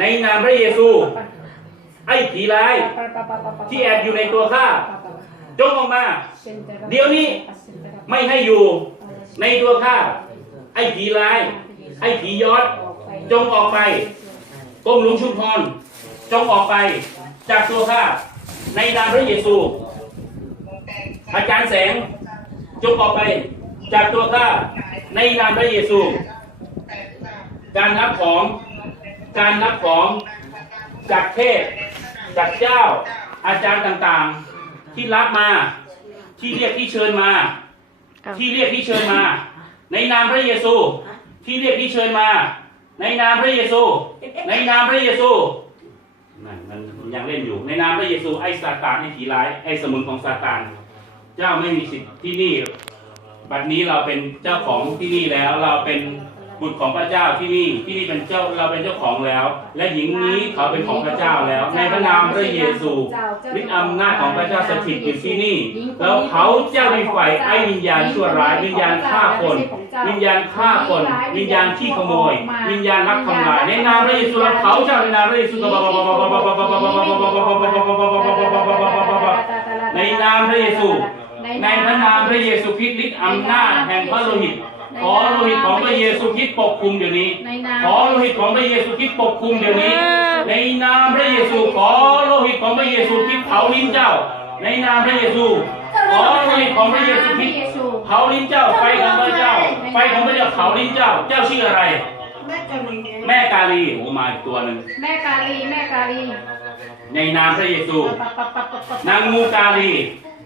ในนามพระเยซู ไอ้ผีร้ายที่แอบอยู่ในตัวข้าจงออกมา เดี๋ยวนี้ไม่ให้อยู่ในตัวข้าไอ้ผีร้าย ไอ้ผียอด จงออกไปก้มหลวงชุมพรจงออกไปจากตัวข้าในนามพระเยซู อาจารย์แสง จงออกไปจากตัวข้าในนามพระเยซู การรับของ การรับของจากเทพจากเจ้า อาจารย์ต่างๆ ที่รับมา ที่เรียกที่เชิญมา ที่เรียกที่เชิญมา ในนามพระเยซู ที่เรียกที่เชิญมา ในนามพระเยซู ในนามพระเยซูนั่นมันยังเล่นอยู่ ในนามพระเยซูไอ้ซาตานไอ้ผีร้ายไอ้สมุนของซาตานเจ้าไม่มีสิทธิ์ที่นี่ บัดนี้เราเป็นเจ้าของที่นี่แล้วเราเป็น บุตรของพระเจ้าที่นี่ที่นี่เป็นเจ้าเราเป็นเจ้าของแล้ว และหญิงนี้เขาเป็นของพระเจ้าแล้ว ในพระนามพระเยซูฤทธิ์อำนาจของพระเจ้าสถิตอยู่ที่นี่ แล้วเขาเจ้ามีไฟไอ้วิญญาณชั่วร้ายวิญญาณฆ่าคน วิญญาณฆ่าคน วิญญาณที่ขโมย วิญญาณรักทำลายในนามพระเยซูเราเขาเจ้าในนามพระเยซูในนามพระเยซูในพระนามพระเยซูคริสต์ฤทธิ์อำนาจแห่งพระโลหิต ขอโลหิตของพระเยซูคริสต์ปกคลุมเดี๋ยวนี้ ขอโลหิตของพระเยซูคริสต์ปกคลุมเดี๋ยวนี้ ในนามพระเยซู ขอโลหิตของพระเยซูคริสต์เผาลิ้นเจ้า ในนามพระเยซู ขอโลหิตของพระเยซูคริสต์เผาลิ้นเจ้า ไฟของพระเจ้า ไฟของพระเจ้าเผาลิ้นเจ้า เจ้าชื่ออะไร แม่กาลีโอ้มาอีกตัวหนึ่งแม่กาลี แม่กาลี ในนามพระเยซู นางงูกาลี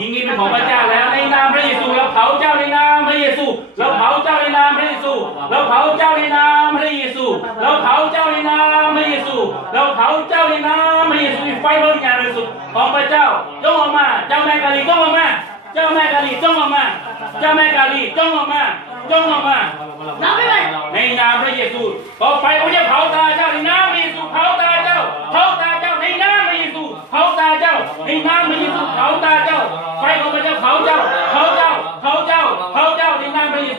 ยิ่งนี้เป็นของพระเจ้าแล้วในนามพระเยซูเราเผาเจ้าในนามพระเยซูเราเผาเจ้าในนามพระเยซูเราเผาเจ้าในนามพระเยซูเราเผาเจ้าในนามพระเยซูเราเผาเจ้าในนามพระเยซูไฟบรงวิญาณบริสุทธิ์ของพระเจ้าจงออกมา เจ้าแม่กาลีจงออกมา เจ้าแม่กาลีจงออกมา เจ้าแม่กาลีจงออกมาจงออกมาในนามพระเยซูต่อไปผมจะเผาตาเจ้าในนามพระเยซูเผาตาเจ้าเผาตาเจ้าในนามพระเยซูเผาตาเจ้าในนามพระเยซูเผาตาเจ้า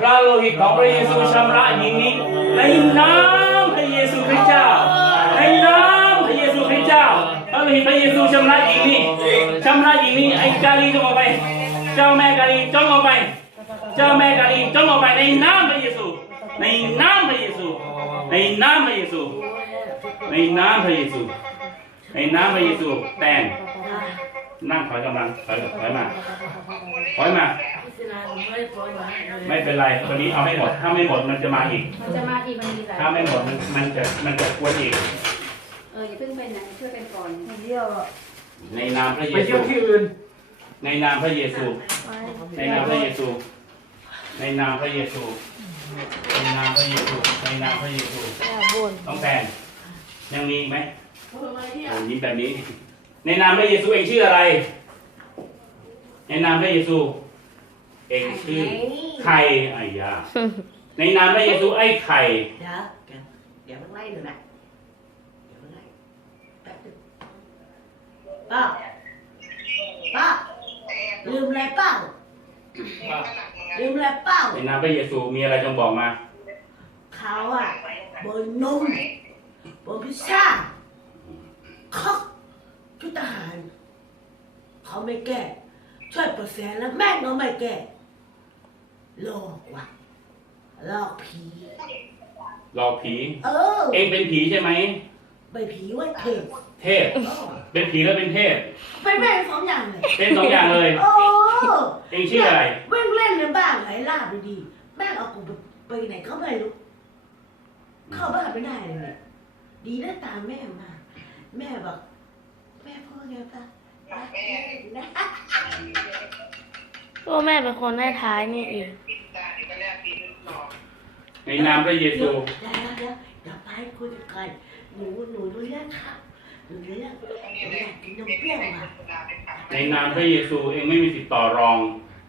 พระโลหิตของพระเยซูชำระหญิงนี้ ในน้ำพระเยซูคริสต์เจ้า ในน้ำพระเยซูคริสต์เจ้าพระโลหิตพระเยซูชำระหญิงนี้ชำระหญิงนี้ไอ้กาลีจงออกไป เจ้าแม่กาลีจงออกไป เจ้าแม่กาลีจงออกไปในน้ำพระเยซู ในน้ำพระเยซู ในน้ำพระเยซู ในน้ำพระเยซูในน้ำพระเยซูแตนนั่งถอยกำลังถอยถอยมาถอยมา ไม่เป็นไรวันนี้เอาให้หมด ถ้าไม่หมดมันจะมาอีก มันจะมาอีกมันมีหลายถ้าไม่หมดมันมันจะมันจะกวนอีก เอออย่าเพิ่งไปไหนช่วยกันก่อนเที่ยวอะในนามพระเยไปเที่ซูยวที่อื่นในนามพระเยซูไปในนามพระเยซู ในนามพระเยซู ในนามพระเยซู ในนามพระเยซูอย่าบ่นต้องแทนยังมีอีกไหมโอ้ยิ้มแบบนี้ ในนามพระเยซูเองชื่ออะไร ในนามพระเยซู เองชื่อไข่ไอ้ยาในนามพระเยซูไอ้ไข่เดี๋ยวเดี๋ยวเดี๋ยวมันไล่หนูนะเดี๋ยวมันไล่แป๊บนึงป้าป้าลืมอะไรเปล่าลืมอะไรเปล่าในนามพระเยซูมีอะไรจงบอกมาเขาอะบนนมบนพิซซ่าเขาชุดทหารเขาไม่แก้ช่วยเปอร์เซ็นต์แล้วแม่งก็ไม่แก้ โลกว่ะหลอกผีหลอกผี เออเองเป็นผีใช่ไหมเป็นผีว่าเทพเทพเป็นผีแล้วเป็นเทพเป็นแม่งสองอย่างเลยเป็นสองอย่างเลย โอ้เองชื่ออะไรเม่งเล่นในบ้านไหนลาบดีแม่เอากูไปไหนก็ไม่รู้เข้าบ้านไม่ได้เลยเนี่ยดีนะตาแม่มา แม่บอกแม่พูดไงปะรักแม่นะ พ่อแม่เป็นคนได้ท้ายนี่เองในนามพระเยซูเดี๋ยวเดี๋ยวเดี๋ยวไปคุยกันก่อนหนูหนูรู้เรื่องค่ะหนูรู้เรื่องหนูอยากกินนมเปรี้ยวอะในนามพระเยซูเองไม่มีสิทธิ์ต่อรอง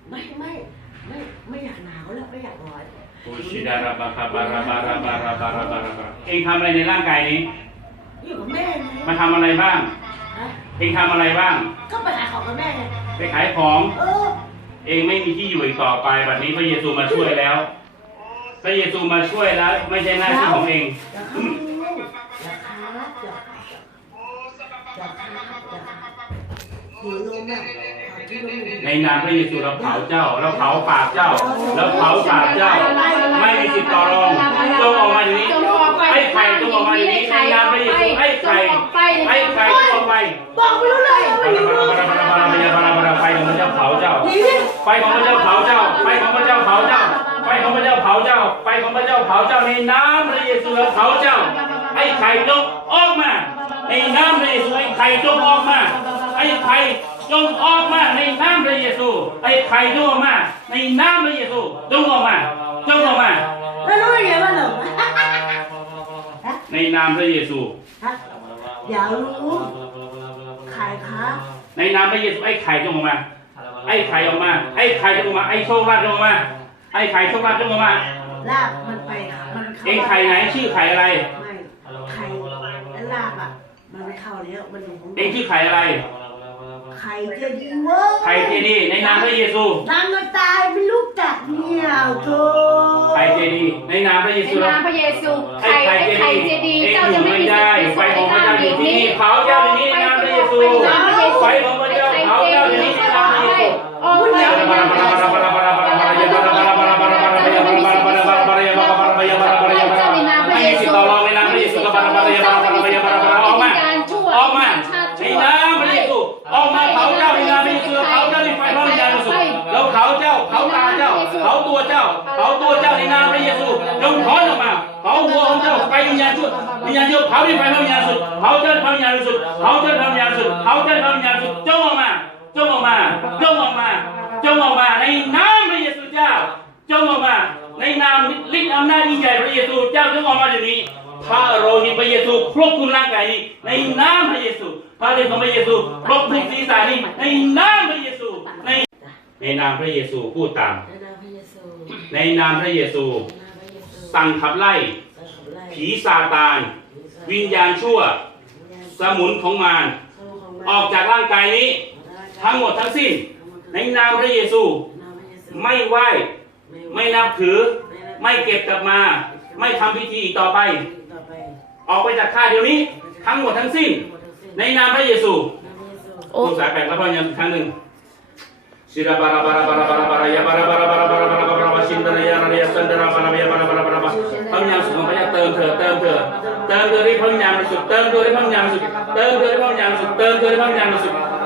ไม่ไม่ไม่ไม่อยากหนาวแล้วไม่อยากร้อนโอชิดาราบาราบาราบาราบาราบาราบาราบาเองทำอะไรในร่างกายนี้อยู่กับแม่มาทำอะไรบ้างเองทำอะไรบ้าง ก็ไปขายของกับแม่ไงไปขายของ เออ เองไม่มีที่อยู่อีกต่อไปแบบนี้พระเยซูมาช่วยแล้ว พระเยซูมาช่วยแล้ว ไม่ใช่หน้าที่ของเอง ในนามพระเยซูเราเผาเจ้า เราเผาปากเจ้า เราเผาปากเจ้า ไม่มีสิทธิ์ต่อรองจงออกมาอย่นี้ให้ใครจงออกมาอย่นี้ในนามพระเยซูให้ใครให้ใครจงออกไป บอกไม่รู้เลยไม่รู้ ไฟของพระเจ้าเผาเจ้า ไฟของพระเจ้าเผาเจ้า ไฟของพระเจ้าเผาเจ้า ไฟของพระเจ้าเผาเจ้าในน้ำพระเยซูแล้เผาเจ้า ไอ้ไข่จงออกมา ในน้ำพระเยซูไอ้ไข่จงออกมา ไอ้ไข่จงออกมาในน้ำพระเยซู ไอ้ไข่จงออกมา ในน้ำพระเยซูจงออกมาจงออกมาแล้วรู้ยัไงว่าหลงในน้ำพระเยซูอย่ารู้ไข่คะในน้ำพระเยซูไอ้ไข่จงออกมา ไอ้ไข่ออกมา ไอ้ไข่จงออกมา ไอ้โชคลาภจงออกมา ไอ้ไข่โชคลาภจงออกมา ลาบมันไปมันเข้าเองไข่ไหนชื่อไข่อะไร ไม่ไข่ลาบอะ มันไม่เข้าแล้วมันอยู่ของเองชื่อไข่อะไร ไข่เจดีเวอร์ไข่เจดีย์ในนามพระเยซู มันมาตายเป็นลูกจักเหี่ยวโธ่ไข่เจดีย์ในนามพระเยซูในนามพระเยซูไข่ไอ้ไข่เจดีย์เจ้าจะไม่มีสิทธิ์ไฟขอด้าม่ที่นี่เผาเจ้าอยู่ที่นามพระเยซู ไฟของพระ เผาด้วยไฟพระวิญญาณสุดเผาด้วยพระวิญญาณสุดเผาด้วยพระวิญญาณสุดเผาด้วยพระวิญญาณสุดจ้องมา จงออกมา จงออกมา จงออกมาในนามพระเยซูเจ้า จงออกมา ในนามฤทธิ์อำนาจยิ่งใหญ่พระเยซูเจ้าจงออกมาเดี๋ยวนี้ พระโรหิตพระเยซูครบคุณร่างกายนี้ในนามพระเยซู พระฤทธิ์ของพระเยซูครบคุมศีรษะนี้ในนามพระเยซูในในนามพระเยซูพูดตาม ในนามพระเยซู สั่งขับไล่ ผีซาตาน วิญญาณชั่ว สมุนของมารออกจากร่างกายนี้ ทั้งหมดทั้งสิ้น ในนามพระเยซู ไม่ไหว้ไม่นับถือ ไม่เก็บกลับมา ไม่ทำพิธีอีกต่อไป ออกไปจากข้าเดี๋ยวนี้ ทั้งหมดทั้งสิ้น ในนามพระเยซูผู้สายแปลกแล้วพยันครั้งหนึ่งศิรบาราบาราบาราบาราบารายาบาราบาราบาราบาราบาราบาราบาชินดารายาระยาสันดาราบาราบาราบาราบาราบาพระวิญาณสุดขอพระเจ้าเติมเถิดเติมเถิดเติมเถิดที่พระวิญาณสุดเติมเถิดที่พระวิญาณสุดเติมเถิดที่พระวิญาณสุดเติมเถิดที่พระวิญาณสุด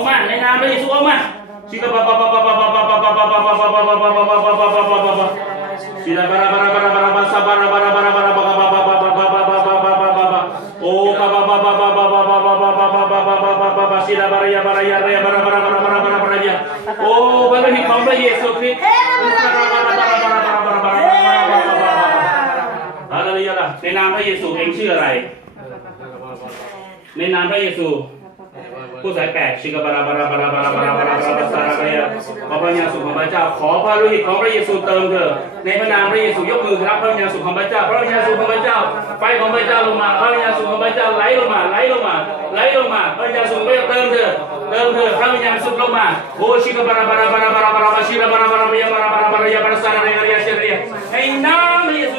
Oma, yang ngambil isu Oma. Sila bara bara bara bara bara bara bara bara bara bara bara bara bara bara bara bara bara ในนามพระเยซู ผู้สายแปดชิกบาราบาราบาราบาราบาราบาราบาราสารากายะขอพระญาสุขของพระเจ้า ขอพระโลหิตของพระเยซูเติมเถอะในพระนามพระเยซูยกมือครับพระญาสุขของพระเจ้า พระญาสุขของพระเจ้า ไฟของพระเจ้าลงมา พระญาสุขของพระเจ้าไหลลงมาไหลลงมาไหลลงมาพระญาสุขพระเจ้าเติมเถอะเติมเถอะพระญาสุขลงมาโอชิกบาราบาราบาราบาราบาราชิกบาราบารายะบาราบารายะบาราสารากายะเชริยะในนามพระเยซู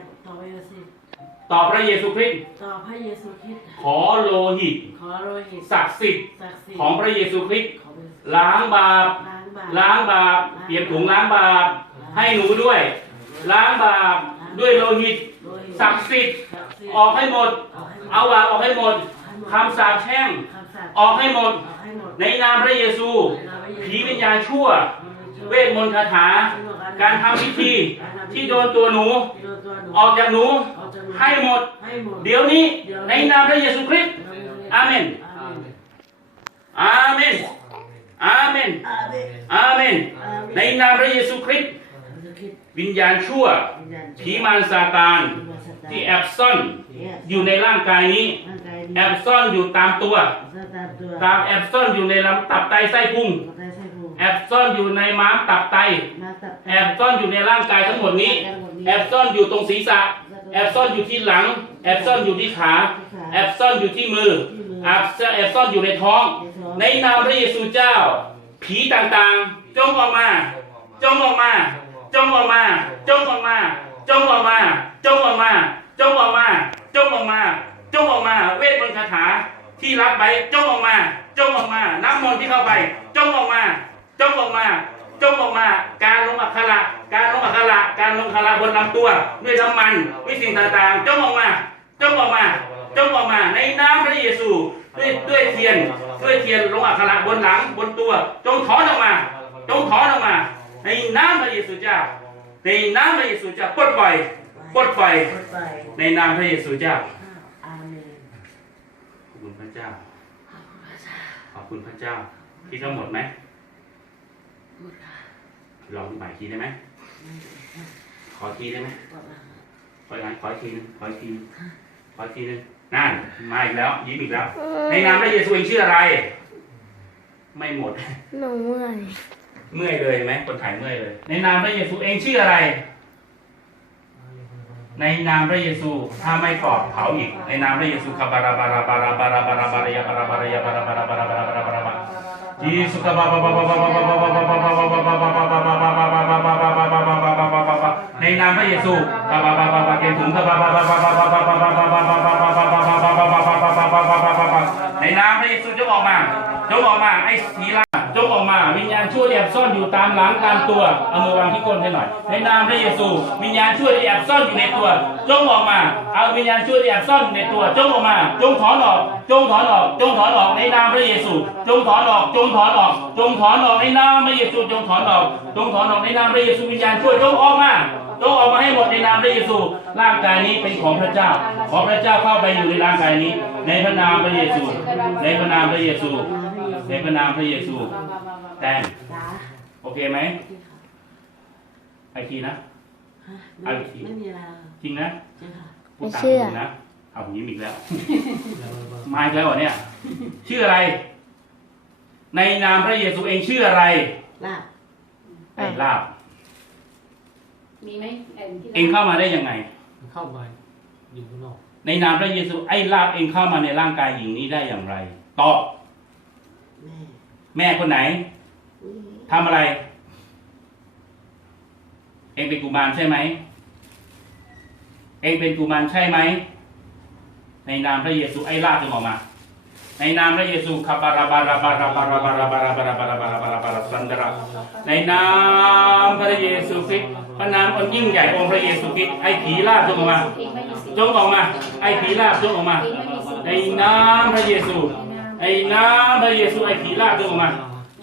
ต่อพระเยซูคริสต์ต่อพระเยซูคริสต์ขอโลหิต ขอโลหิตศักดิ์สิทธิ์ของพระเยซูคริสต์ล้างบาป ล้างบาปเปียมถุงล้างบาปให้หนูด้วย ล้างบาปด้วยโลหิตศักดิ์สิทธิ์ออกให้หมดเอาบาปออกให้หมดคำสาปแช่งออกให้หมดในนามพระเยซู ผีวิญญาณชั่ว เวทมนต์คาถา การทำพิธีที่โดนตัวหนู ออกจากหนู ให้หมด เดี๋ยวนี้ในนามพระเยซูคริสต์อาเมนอาเมนอาเมนอาเมน ในนามพระเยซูคริสต์วิญญาณชั่วผีมารซาตาน ที่แอบซ่อนอยู่ในร่างกายนี้ แอบซ่อนอยู่ตามตัว ตามแอบซ่อนอยู่ในลำตับไตไส้พุงแอบซ่อนอยู่ในม้ามตับไต แอบซ่อนอยู่ในร่างกายทั้งหมดนี้ แอบซ่อนอยู่ตรงศีรษะ แอบซ่อนอยู่ที่หลัง แอบซ่อนอยู่ที่ขา แอบซ่อนอยู่ที่มือแอบแอบซ่อนอยู่ในท้อง ในนามพระเยซูเจ้า ผีต่างๆ จงออกมา จงออกมา จงออกมา จงออกมา จงออกมา จงออกมา จงออกมา จงออกมา จงออกมา เวทมนต์คาถาที่รับไปจงออกมา จงออกมา น้ำมนต์ที่เข้าไป จงออกมา จงออกมา จมออกมา การลงอัคระการลงอัคระการลงอัคระบนลำตัวด้วยน้ำมันด้วยสิ่งต่างๆจมออกมาจมออกมาจมออกมาในน้ำพระเยซูด้วยด้วยเทียนด้วยเทียนลงอัคระบนหลังบนตัว จงถอนออกมา จงถอนออกมา ในน้ำพระเยซูเจ้า ในน้ำพระเยซูเจ้าปลดปล่อยปลดปล่อยในน้ำพระเยซูเจ้าขอบคุณพระเจ้าขอบคุณพระเจ้าคิทั้งหมดไหม ลองดูใหม่ทีได้ไหมขอทีได้ไหมขออีกขออีกทีนึงขออีกทีนึงขออีกทีนึงนั่นมาอีกแล้วยิ้มอีกแล้ว ในนามพระเยซูเองชื่ออะไร ไม่หมดหนูเมื่อยเมื่อยเลยไหมคนถ่ายเมื่อยเลย ในนามพระเยซูเองชื่ออะไร ในนามพระเยซู ถ้าไม่ตอบเผาอีก ในนามพระเยซูคาบาราบาราบาราบาราบาราบารายาบาราบารายาบาราบาราบาราบารา Isso, ในนามพระเยซูาบาบถุงบาบาบาบาบาบาบาบาบาบาบาบาบาบาบาบาบาบา จงออกมาวิญญาณชั่วแอบซ่อนอยู่ตามหลังตามตัวเอามือวางที่ก้นให้หน่อย ในนามพระเยซู วิญญาณชั่วแอบซ่อนอยู่ในตัว จงออกมา เอาวิญญาณชั่วแอบซ่อนอยู่ในตัว จงออกมา จงถอนออก จงถอนออก จงถอนออกในนามพระเยซู จงถอนออก จงถอนออก จงถอนออกในนามพระเยซู จงถอนออก จงถอนออกในนามพระเยซูวิญญาณชั่วจงออกมาจงออกมาให้หมดในนามพระเยซู ร่างกายนี้เป็นของพระเจ้า ขอพระเจ้าเข้าไปอยู่ในร่างกายนี้ ในพระนามพระเยซู ในพระนามพระเยซู ในพระนามพระเยซู แต่จ้าโอเคไหมที่ค่ะไอทีนะฮะเอาไม่อีกทีไม่มีอะไรค่ะจริงนะจริงค่ะพูดตามผมนะเอาผมยิ้มอีกแล้วมาอีกแล้วเหรอเนี่ย ชื่ออะไร ในนามพระเยซูเองชื่ออะไรลาบไอ้ลาบมีไหมเอ็นที่เองเข้ามาได้ยังไง เข้ามาอยู่ข้างนอกในนามพระเยซูไอ้ลาบเองเข้ามาในร่างกายหญิงนี้ได้อย่างไรตอบแม่ แม่คนไหนอุ๊ยทำอะไร เองเป็นกุมารใช่ไหม เองเป็นกุมารใช่ไหม ในนามพระเยซูไอ้ลาบจงออกมา ในนามพระเยซูคาบาราบาราบาราบาราบาราบาราบาราบาราบาราบาราบาราสันดระในนามพระเยซูคริสต์พระนามอันยิ่งใหญ่องค์พระเยซูคริสต์ไอ้ผีลาบจงออกมาจงออกมา ไอ้ผีลาบจงออกมา ในนามพระเยซู ในนามพระเยซูไอ้ผีลาบจงออกมา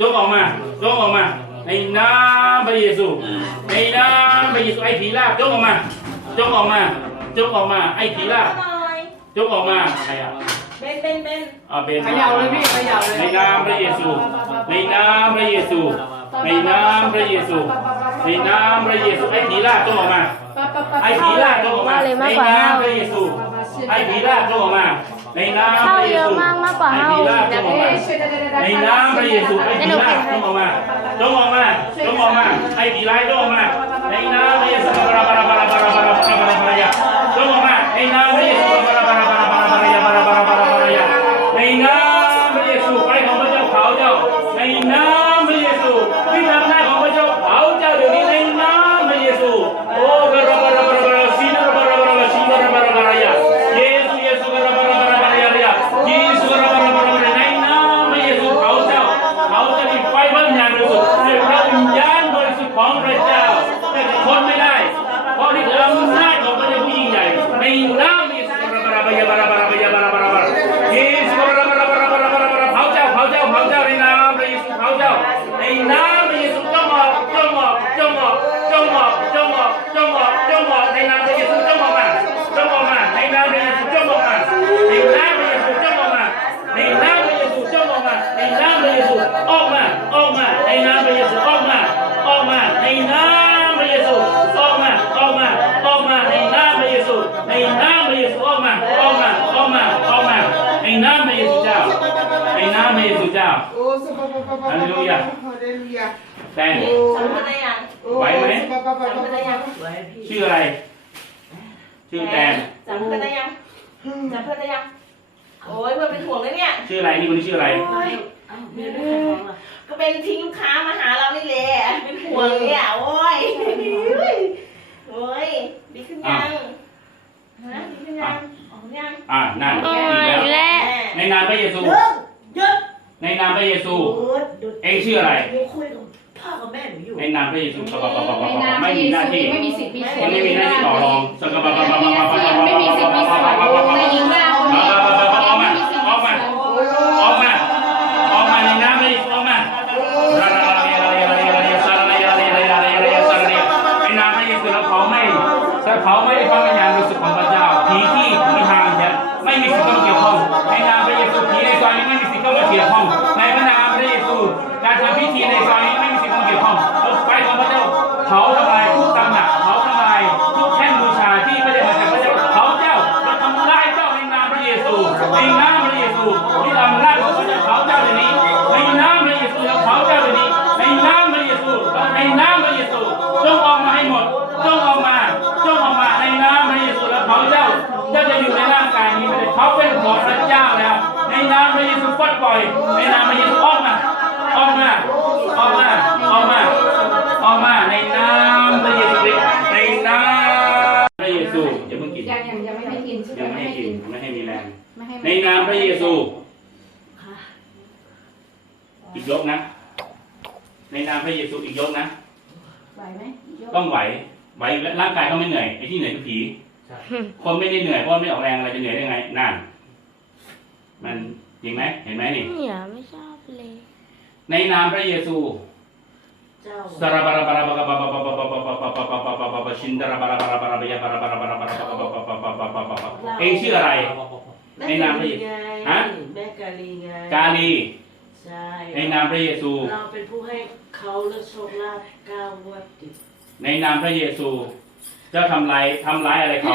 จงออกมาจงออกมาในนามพระเยซูในนามพระเยซูไอ้ผีลาบจงออกมาจงออกมาจงออกมาไอ้ผีลาบจงออกมาใครอะเบนเบนเบนอ่าเบนขยับเลยพี่ขยับเลยในนามพระเยซูในนามพระเยซูในนามพระเยซูในนามพระเยซูไอ้ผีลาบจงออกมาไอ้ผีลาบจงออกมาในนามพระเยซูไอ้ผีลาบจงออกมาในน้ำพเข้าระเยเยอะซูมากกว่าเฮาในน้ำพระเยซูไอ้ดีร้ายต้องออกมาต้องออกมาต้องออกมาไอ้ผีร้ายต้องออกมาในน้ำพระเยซูบาราบาราบาราบาราบาราบาราบารายาต้องออกมาในน้ำพระเยซูบารา ในน้ำพระเยซูเจ้าฮาเลลูยาฮาเลลูยาแตงจำได้ยังไหวไหมจำได้ยังไว้พี่ชื่ออะไร ชื่อแตนจำเพื่อนได้ยังจำเพื่อนได้ยัง โอ้ยเพื่อนเป็นห่วงนะเนี่ย ชื่ออะไรนี่คนนี้ชื่ออะไร โอ้ย เอ้าแม่ไม่ขายของเหรอก็เป็นทิ้งลูกค้ามาหาเรานี่แหละเป็นห่วงเนี่ยโอ้ยโอ้ยดีขึ้นยังฮะดีขึ้นยังออกยังอ่านั่นโอ้ดียแล้วและในนามพระเยซูหยุดหยุดในนามพระเยซูหยุดหยุดเองชื่ออะไร หนูคุยกับพ่อกับแม่หนูอยู่ในนามพระเยซูปะปะปะปะปะในปะนามไม่มีหน้าที่ไม่มีสิทธิ์มีเสียงมันไม่มีหน้าที่ต่อรองสกปะปะปะปะปะปะปะปะไม่มีสิทธิ์มีเสียงในยิงหน้าคนนี้ไม่มี ยกนะ ในนามพระเยซูอีกยกนะ ไหวไหมยกต้องไหว ไหวและร่างกายต้องไม่เหนื่อยไอ้ที่เหนื่อยคือผีใช่คนไม่ได้เหนื่อยเพราะไม่ออกแรงอะไรจะเหนื่อยได้ไงนั่นมันจริงไหมเห็นไหมนี่เนี่ยไม่ชอบเลย ในนามพระเยซูเจ้าสารบาราบาราบาราบาราบาราบาราบาราบาราบาราบาราบาราบาชินดาราบาราบาราบาราบายาบาราบาราบาราบาราบาราบาราบาราบาราบาราเองชื่ออะไรแม่ในนามพระเยซูไงฮะแม่กาลีไงกาลี ใช่ในนามพระเยซู เราเป็นผู้ให้เขาและโชคลาภเก้างวดติดในนามพระเยซู เจ้าทำลายทำร้ายอะไรเขา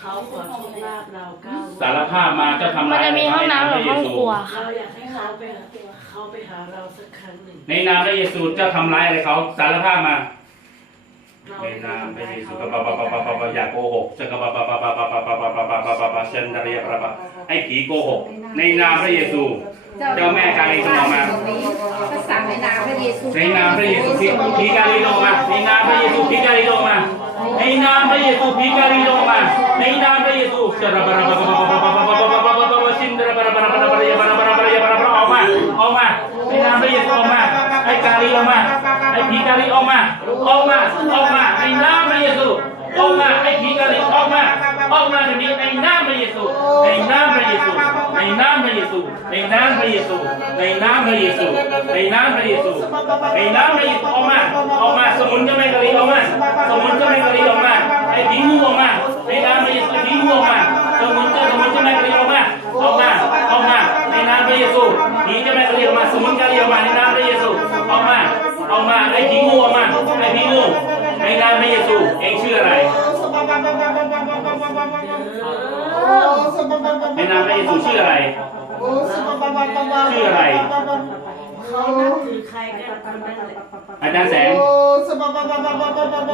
เขาขอโชคลาภเราเก้างวดสารภาพมาเจ้าทำมันร้ายจะอะไรมีเขาห้องในนามน้ำพกับระเยห้องซูครัวเราค่ะอยากให้เขาไปหาเขาไปหาเราสักครั้งหนึ่งในนามพระเยซูเจ้าทำร้ายอะไรเขาสารภาพมา เราในนามพระเยซูปะปะปะปะปะปะปะอย่าโกหกจะกะปะปะปะปะปะปะปะปะปะปะปะปะปะเชนดารียปะปะไอ้ผีโกหก ในนามพระเยซู เจ้าแม่กาลีจงออกมาก็สั่งในนามพระเยซูในนามพระเยซูผีผีกาลีลงมา ในนามพระเยซูผีกาลีลงมา ในนามพระเยซูผีกาลีลงมา ในนามพระเยซูจะระบาระบาระบาระบาระบาระบาระบาระบาระบาระชินดาระบาระบาระบาระบาระบาระบาระบาระบาระบาระออกมาออกมาในนามพระเยซูออกมาไอ้กาลีออกมาไอ้ผีกาลีออกมาออกมาออกมาในนามพระเยซูออกมาไอ้ผีกาลีออกมาออกมาเดี๋ยวนี้ในนามพระเยซูใน นนามพระเยซู ในนามพระเยซู ในนามพระเยซู ในนามพระเยซู ในนามพระเยซูออกมาออกมาสมุนจ้าแม่กะลีออกมาสมุนจ้าแม่กะลีออกมาไอ้ผีงูออกมาในนามพระเยซูผีงูออกมาสมุนจ้าสมุนจ้าแม่กะลีออกมาออกมาออกมาในนามพระเยซูผีจ้าแม่กะลีออกมาสมุนกะลีออกมาในนามพระเยซูออกมาออกมาไอ้ผีงูออกมาไอ้ผีงูในนามพระเยซูเองชื่ออะไร ในนามพระเยซูชื่ออะไร ชื่ออะไร เขานับถือใครกันอาจารย์แสง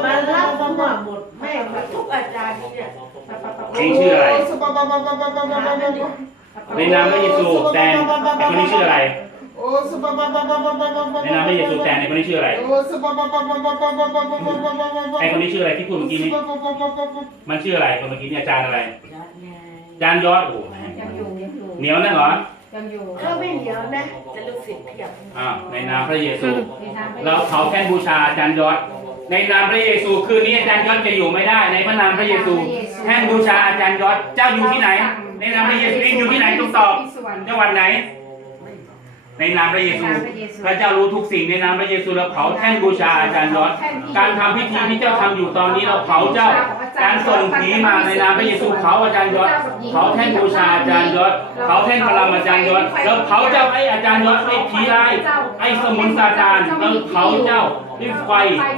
มาเล่าทั้งหมดแม่ทุกอาจารย์เนี่ยชื่ออะไร ในนามพระเยซูแตนไอคนนี้ชื่ออะไร ในนามพระเยซูแตนไอคนนี้ชื่ออะไร ไอคนนี้ชื่ออะไรที่พูดเมื่อกี้นี้มันชื่ออะไรเมื่อกี้นี่อาจารย์อะไร จารย์ยอดโอ้โหยังอยู่ยังอยู่เหนียวนั่นเหรอยังอยู่ก็ไม่เหนียวนะจะลูกศิษย์เพียบอ่าในนามพระเยซู เราเผาแท่นบูชาอาจารย์ยอด ในนามพระเยซูคืนนี้อาจารย์ยอดจะอยู่ไม่ได้ ในพระนามพระเยซูแท่นบูชาอาจารย์ยอดเจ้าอยู่ที่ไหน ในนามพระเยซูเองอยู่ที่ไหนจงตอบจังหวัดไหน ในนามพระเยซู พระเจ้ารู้ทุกสิ่งในนามพระเยซูเราเผาแท่นบูชาอาจารย์ยอดการทำพิธีที่เจ้าทำอยู่ตอนนี้เราเผาเจ้า การส่งผีมาในนามพระเยซูเผาอาจารย์ยอดเผาแท่นบูชาอาจารย์ยอดเผาแท่นพลังอาจารย์ยอดแล้วเผาเจ้าไอ้อาจารย์ยอดไอ้ผีร้ายไอ้สมุนซาตานเราเผาเจ้าด้วยไฟ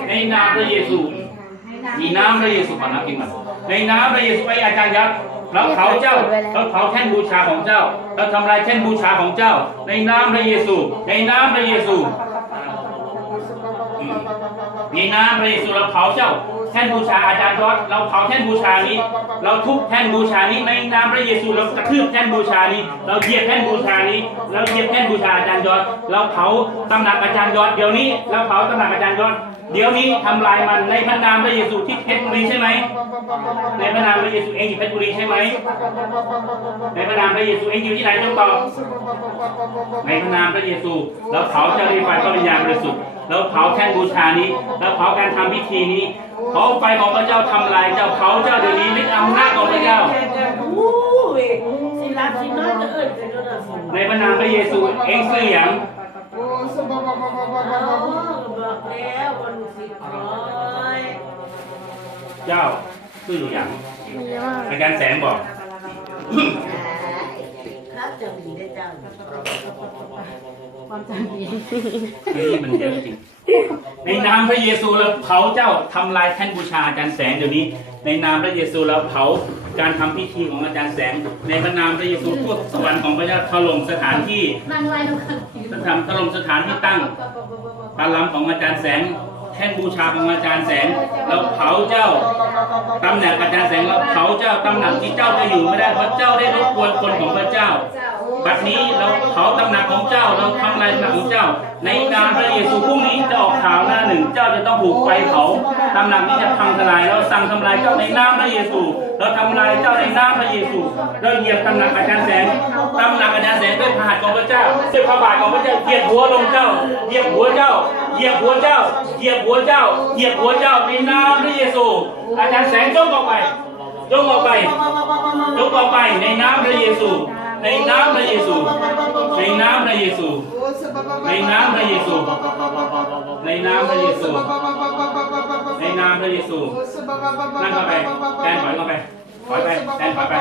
ในนามพระเยซูมีน้ำพระเยซูก่อนนะกินมาในน้ำพระเยซูไอ้อาจารย์ยักษ์ เราเผาเจ้าเราเผาแท่นบูชาของเจ้าเราทำลายแท่นบูชาของเจ้า ในน้ำพระเยซู ในน้ำพระเยซู ในน้ำพระเยซูเราเผาเจ้า แท่นบูชาอาจารย์ยอดเราเผาแท่นบูชานี้ เราทุบแท่นบูชานี้ในนามพระเยซูเรากระทืบแท่นบูชานี้ เราเหยียบแท่นบูชานี้ เราเหยียบแท่นบูชาอาจารย์ยอดเราเผาตำหนักอาจารย์ยอดเดี๋ยวนี้เราเผาตำหนักอาจารย์ยอดเดี๋ยวนี้ทำลายมันในพระนามพระเยซูที่เพชรบุรีใช่ไหมในพระนามพระเยซูเองอยู่เพชรบุรีใช่ไหมในพระนามพระเยซูเองอยู่ที่ไหนจงตอบในพระนามพระเยซูเราเผาเจ้าด้วยไฟพระวิญญาณบริสุทธิ์เราเผาแท่นบูชานี้เราเผาการทำพิธีนี้ ขาไฟของพระเจ้าทำลายเจ้าเขาเจ้าเดี๋ยวนี้ฤทธิ์อำนาจของพระเจ้า ในพระนามพระเยซูเอ็งซื้ออย่างเจ้าซื้ออย่างอาจารย์แสงบอกครับจำดีได้เจ้าความจำดีนี่มันเยอะจริง ในนามพระเยซูเราเผาเจ้าทำลายแท่นบูชาอาจารย์แสงเดี๋ยวนี้ ในนามพระเยซูเราเผาการทำพิธีของอาจารย์แสง ในพระนามพระเยซูทั่วสวรรค์ของพระเจ้าถล่มสถานที่สถานถล่มสถานที่ตั้งตาลำของอาจารย์แสง แท่นบูชาของอาจารย์แสง เราเผาเจ้าตำแหน่งอาจารย์แสงเราเผาเจ้าตำแหน่งที่เจ้าจะอยู่ไม่ได้เพราะเจ้าได้รบกวนคนของพระเจ้า บัดนี้เราเผาตำหนักของเจ้าเราทำลายตำหนักของเจ้า ในนามพระเยซูพรุ่งนี้จะออกข่าวหน้าหนึ่ง เจ้าจะต้องถูกไฟเผาตำหนักนี้จะพังทลายเราสั่งทำลายเจ้าในนามพระเยซู เราทำลายเจ้าในนามพระเยซูเราเหยียบตำหนักอาจารย์แสงตำหนักอาจารย์แสงด้วยพระหัตถ์ของพระเจ้าด้วยพระบาทของพระเจ้าเหยียบหัวลงเจ้าเหยียบหัวเจ้าเหยียบหัวเจ้าเหยียบหัวเจ้าเหยียบหัวเจ้าในนามพระเยซู อาจารย์แสงจงออกไปจงออกไปจงออกไปในนามพระเยซู ในน้ำพระเยซูในน้ำพระเยซูในน้ำพระเยซูในน้ำพระเยซูในน้ำพระเยซูนั่งเข้าไปแทนถอยเข้าไปถอยไปแทนถอยไป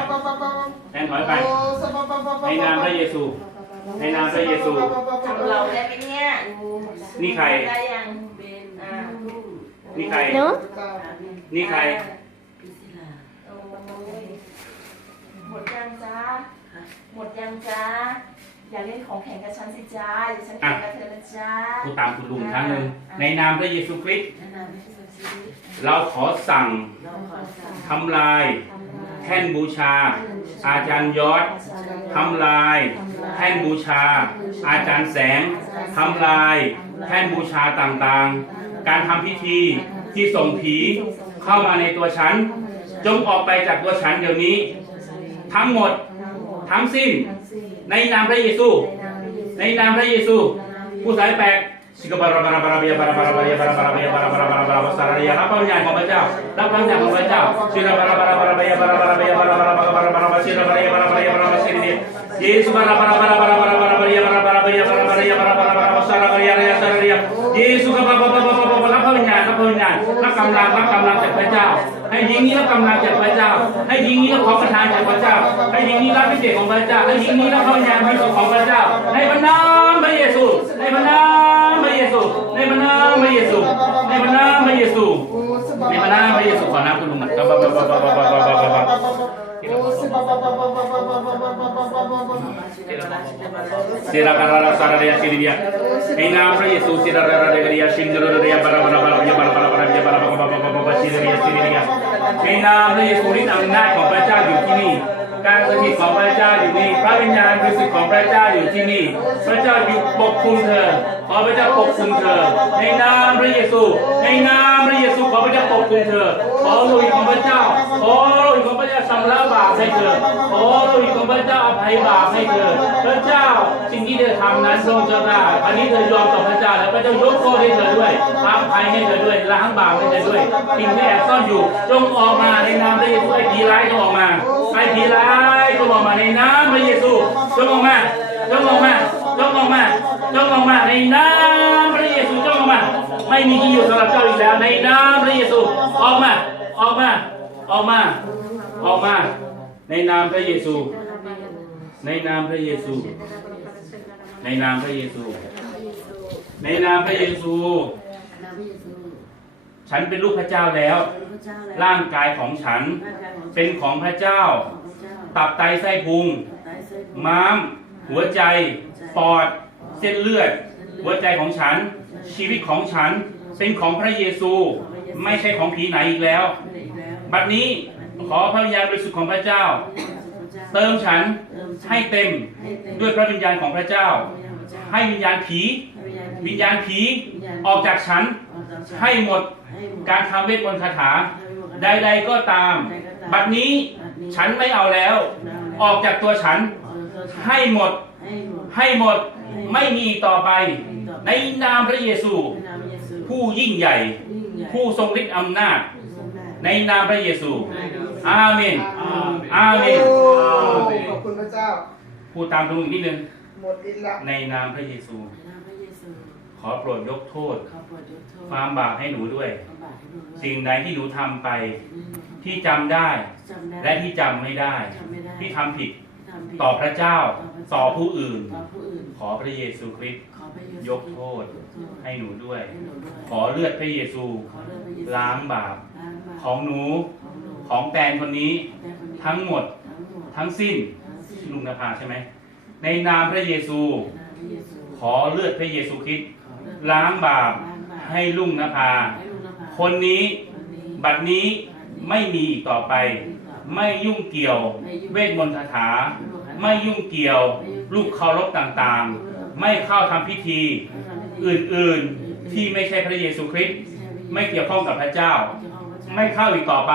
แทนถอยไปในนามพระเยซูในนามพระเยซูทำเราได้ไหมเนี่ยนี่ใครได้ยังเป็นอ่านี่ใครเนาะนี่ใครโอ้ยหมดยังจ้า หมดยังจ้าอย่าเล่นของแข่งกับฉันสิจ้าอย่าฉันแข่งกับเธอนะจ้ากูตามคุณลุงครั้งหนึ่งในนามพระเยซูคริสต์นั่นน่ะไม่ใช่ชีวิตเราขอสั่งเราขอสั่งทำลายแท่นบูชา อาจารย์ยอดทำลายแท่นบูชา อาจารย์แสงทำลายแท่นบูชาต่างๆ การทำพิธีที่ส่งผีเข้ามาในตัวฉัน จงออกไปจากตัวฉันเดี๋ยวนี้ ทั้งหมด ทั้งสิ้นในนามพระเยซูในนามพระเยซู ผู้สายแปลกสิกบาราบาราบาราเบียบาราบาราเบียบาราบาราเบียบาราบาราบาราบาราสารเรียรับพระวิญญาณของพระเจ้ารับพระวิญญาณของพระเจ้าสิกบาราบาราบาราเบียบาราบาราเบียบาราบาราบาราบาราบาราบาสิกบาราบาราบาราบาราบาสิริเยซูบาราบาราบาราบาราบาราบาราเบียบาราบาราเบียบาราบาราเบียบาราบาราบาราสารเรียเรียสารเรียเยซูกบาบาบาบาบาบารับพระวิญญาณรับพระวิญญาณรับกำลังรับกำลังจากพระเจ้า ให้หญิงนี้รับกำลังจากพระเจ้า ให้หญิงนี้รับของประทานจากพระเจ้า ให้หญิงนี้รับพิเศษของพระเจ้า ให้หญิงนี้รับพระญาณบริสุทธิ์ของพระเจ้า ในพระนามพระเยซูในพระนามพระเยซูในพระนามพระเยซูในพระนามพระเยซูในพระนามพระเยซูขอน้ำคุณลุงหน่อยครับเซราการาราสารเรียสิริยาในนามพระเยซูเซราการาเรียชินเดรเรียบาราบาราบาราบาราบาราบาราบาราบาราบาราบาราบาสิริยาสิริยา ในนามพระเยซูฤทธิ์อำนาจของพระเจ้าอยู่ที่นี่ การสถิตของพระเจ้าอยู่นี่ พระวิญญาณบริสุทธิ์ของพระเจ้าอยู่ที่นี่ พระเจ้าอยู่ปกคุมเธอ ขอพระเจ้าปกคุมเธอ ในนามพระเยซู ในนามพระเยซูขอพระเจ้าปกคุมเธอ ขอโลหิตของพระเจ้า ขอโลหิตของพระเจ้าชำระบาปให้เธอขอโลหิตของพระเจ้าอภัยบาปให้เธอพระเจ้าสิ่งที่เธอทำนั้นทรงเจ้าได้อันนี้เธอยอมต่อพระเจ้าแล้วพระเจ้ายกโทษให้เธอด้วยอภัยให้เธอด้วยล้างบาปให้เธอด้วยสิ่งที่แอบซ่อนอยู่จงออกมาในนามพระเยซูไอ้ผีร้ายจงออกมาไอ้ผีร้ายจงออกมาในนามพระเยซูจงออกมาจงออกมาจงออกมาจงออกมาในนาม ไม่มีที่อยู่สำหรับเจ้าอีกแล้ว ในนามพระเยซู ออกมา ออกมา ออกมา ออกมา ในนามพระเยซู ในนามพระเยซู ในนามพระเยซู ในนามพระเยซู ฉันเป็นลูกพระเจ้าแล้ว ร่างกายของฉันเป็นของพระเจ้า ตับไตไส้พุง ม้าม หัวใจ ปอด เส้นเลือด หัวใจของฉัน ชีวิตของฉันเป็นของพระเยซู ไม่ใช่ของผีไหนอีกแล้ว บัดนี้ขอพระวิญญาณบริสุทธิ์ของพระเจ้า เติมฉันให้เต็มด้วยพระวิญญาณของพระเจ้า ให้วิญญาณผี วิญญาณผีออกจากฉันให้หมดการทำเวทมนต์คาถาใดๆก็ตาม บัดนี้ฉันไม่เอาแล้ว ออกจากตัวฉันให้หมด ให้หมดให้หมดไม่มีอีกต่อไป ในนามพระเยซูในนามพระเยซูผู้ยิ่งใหญ่ยิ่งใหญ่ ผู้ทรงฤทธิ์อำนาจทรงได้ในนามพระเยซู อาเมน อาเมนโอ้ขอบคุณพระเจ้า พูดตามตรงอีกนิดนึงหมดอินละในนามพระเยซูในนามพระเยซูขอโปรดยกโทษขอโปรดยกโทษ ความบาปให้หนูด้วยความบาปให้ดูด้วยสิ่งใดที่หนูทำไป ที่ที่จำได้จำได้ และที่จำไม่ได้จำไม่ได้ที่ทำผิดทำผิดต่อพระเจ้า ต่อผู้อื่น ต่อผู้อื่น ขอพระเยซูคริสต์ขอพระเยซูยกโทษยกโทษให้หนูด้วย ให้หนูด้วยขอเลือดพระเยซูขอเลือดพระเยซูล้างบาปล้างบาปของหนูของหนูของแตนคนนี้แต่คนนี้ทั้งหมดทั้งหมดทั้งสิ้นทั้งสิ้นลุงนภาใช่ไหมในนามพระเยซู ในนามพระเยซูขอเลือดพระเยซูคริสต์ขอเลือดล้างบาปล้างบาปให้ลุงนภา ให้ลูกนภาคนนี้คนนี้บัดนี้ไม่มีอีกต่อไป ไม่ยุ่งเกี่ยว เวทมนต์คาถา ไม่ยุ่งเกี่ยวลูกเคารพต่างๆ ไม่เข้าทำพิธีอื่นๆที่ไม่ใช่พระเยซูคริสต์ไม่เกี่ยวข้องกับพระเจ้า ไม่เข้าอีกต่อไป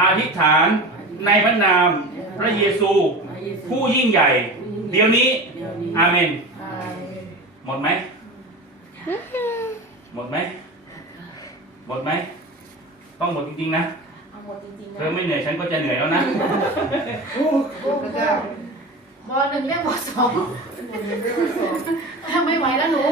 อธิษฐานในพระนามพระเยซูผู้ยิ่งใหญ่ เดี๋ยวนี้ อาเมน หมดไหม หมดไหม หมดไหม ต้องหมดจริงๆนะเอาหมดจริงๆเธนะอไม่เหนื่อยฉันก็จะเหนื่อยแล้วนะโอ้ขอ บอหนึ่งเรียกบอสอง ถ้าไม่ไหวแล้วหนู